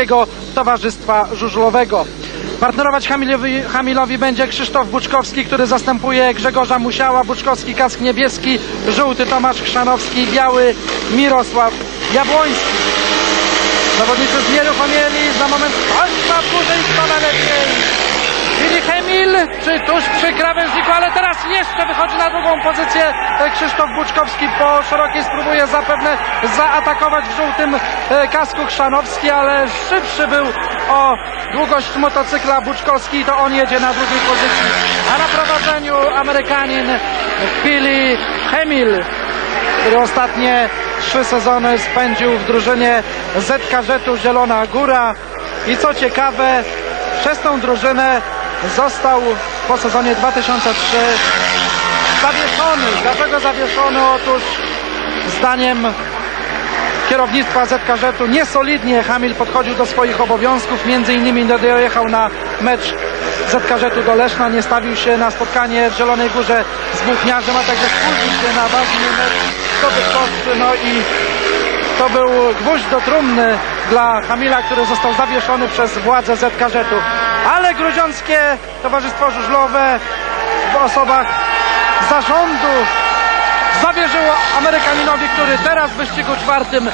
Polskiego Towarzystwa Żużlowego. Partnerować Hamilowi, Hamilowi będzie Krzysztof Buczkowski, który zastępuje Grzegorza Musiała, Buczkowski kask niebieski, żółty Tomasz Chrzanowski, biały Mirosław Jabłoński. Zawodnicy z Nieruchomieli za moment w górze i strona lepiej. Billy Hemil, czy tuż przy krawężniku, ale teraz jeszcze wychodzi na drugą pozycję e, Krzysztof Buczkowski po szerokiej spróbuje zapewne zaatakować w żółtym e, kasku Chrzanowski, ale szybszy był o długość motocykla Buczkowski, to on jedzie na drugiej pozycji. A na prowadzeniu Amerykanin Billy Hemil który ostatnie trzy sezony spędził w drużynie ZKŻ-u Zielona Góra i co ciekawe, przez tą drużynę został po sezonie 2003 zawieszony. Dlaczego zawieszony? Otóż zdaniem kierownictwa ZKŻ-u niesolidnie Hamil podchodził do swoich obowiązków, między innymi nie dojechał na mecz ZKŻ-u do Leszna, nie stawił się na spotkanie w Zielonej Górze z Buchniarzem, a także spóźnił się na ważny mecz do Bydgoszczy, no i to był gwóźdź do trumny dla Hamila, który został zawieszony przez władze ZKŻ-u. Ale Grudziąckie Towarzystwo Żużlowe w osobach zarządu. Zawierzyło Amerykaninowi, który teraz w wyścigu czwartym